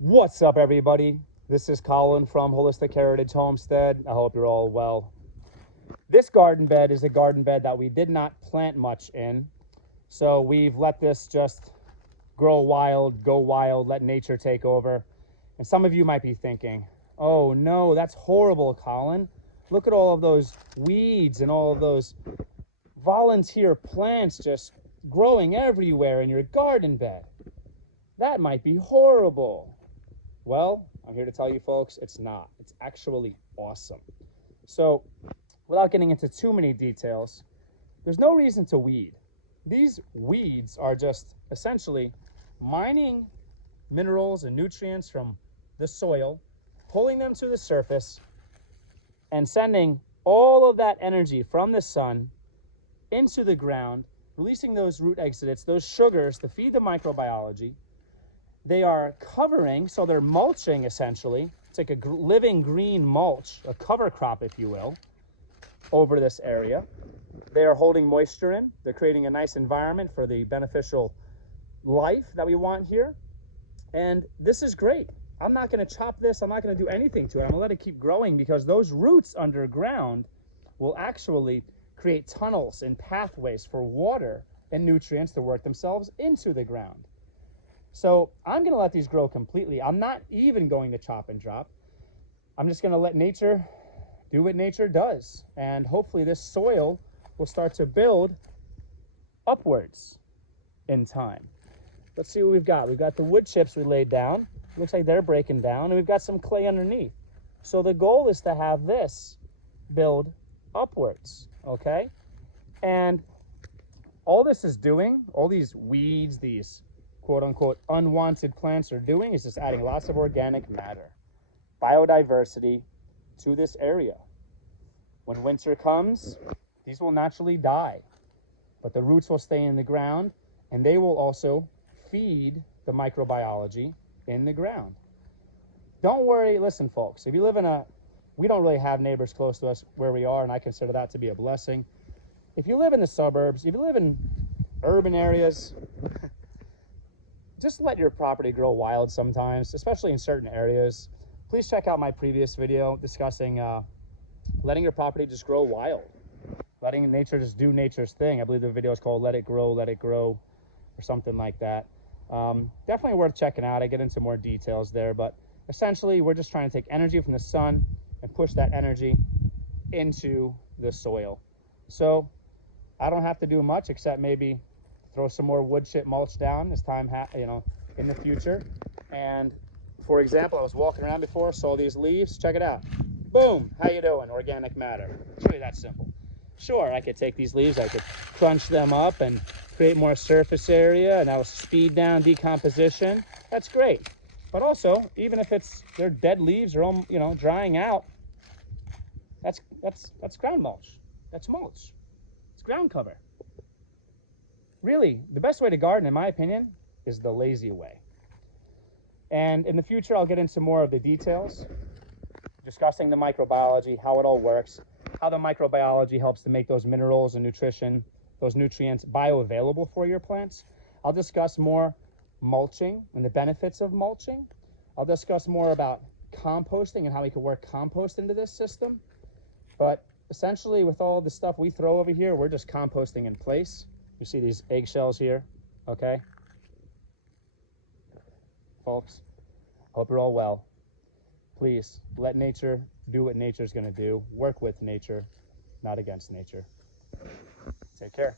What's up, everybody? This is Colin from Holistic Heritage Homestead. I hope you're all well. This garden bed is a garden bed that we did not plant much in, so we've let this just grow wild, go wild, let nature take over. And some of you might be thinking, oh no, that's horrible, Colin. Look at all of those weeds and all of those volunteer plants just growing everywhere in your garden bed. That might be horrible. Well, I'm here to tell you folks, it's not. It's actually awesome. So, without getting into too many details, there's no reason to weed. These weeds are just essentially mining minerals and nutrients from the soil, pulling them to the surface, and sending all of that energy from the sun into the ground, releasing those root exudates, those sugars to feed the microbiology. They are covering, so they're mulching essentially. It's like a living green mulch, a cover crop, if you will, over this area. They are holding moisture in. They're creating a nice environment for the beneficial life that we want here. And this is great. I'm not going to chop this. I'm not going to do anything to it. I'm going to let it keep growing because those roots underground will actually create tunnels and pathways for water and nutrients to work themselves into the ground. So I'm going to let these grow completely. I'm not even going to chop and drop. I'm just going to let nature do what nature does. And hopefully this soil will start to build upwards in time. Let's see what we've got. We've got the wood chips we laid down. Looks like they're breaking down. And we've got some clay underneath. So the goal is to have this build upwards, okay? And all this is doing, all these weeds, these quote-unquote unwanted plants are doing is just adding lots of organic matter, biodiversity to this area. When winter comes, these will naturally die, but the roots will stay in the ground and they will also feed the microbiology in the ground. Don't worry, listen folks, if you live in we don't really have neighbors close to us where we are, and I consider that to be a blessing. If you live in the suburbs, if you live in urban areas, just let your property grow wild sometimes, especially in certain areas. Please check out my previous video discussing letting your property just grow wild, letting nature just do nature's thing. I believe the video is called Let It Grow, or something like that. Definitely worth checking out. I get into more details there, but essentially we're just trying to take energy from the sun and push that energy into the soil. So I don't have to do much except maybe throw some more wood chip mulch down as time, in the future. And for example, I was walking around before, saw these leaves. Check it out. Boom. How you doing? Organic matter. It's really that simple. Sure, I could take these leaves, I could crunch them up and create more surface area, and that will speed down decomposition. That's great. But also, even if they're dead leaves or drying out, that's ground mulch. That's mulch. It's ground cover. Really, the best way to garden, in my opinion, is the lazy way. And in the future, I'll get into more of the details, discussing the microbiology, how it all works, how the microbiology helps to make those minerals and those nutrients bioavailable for your plants. I'll discuss more mulching and the benefits of mulching. I'll discuss more about composting and how we can work compost into this system. But essentially, with all the stuff we throw over here, we're just composting in place. You see these eggshells here, okay? Folks, hope you're all well. Please, let nature do what nature's gonna do. Work with nature, not against nature. Take care.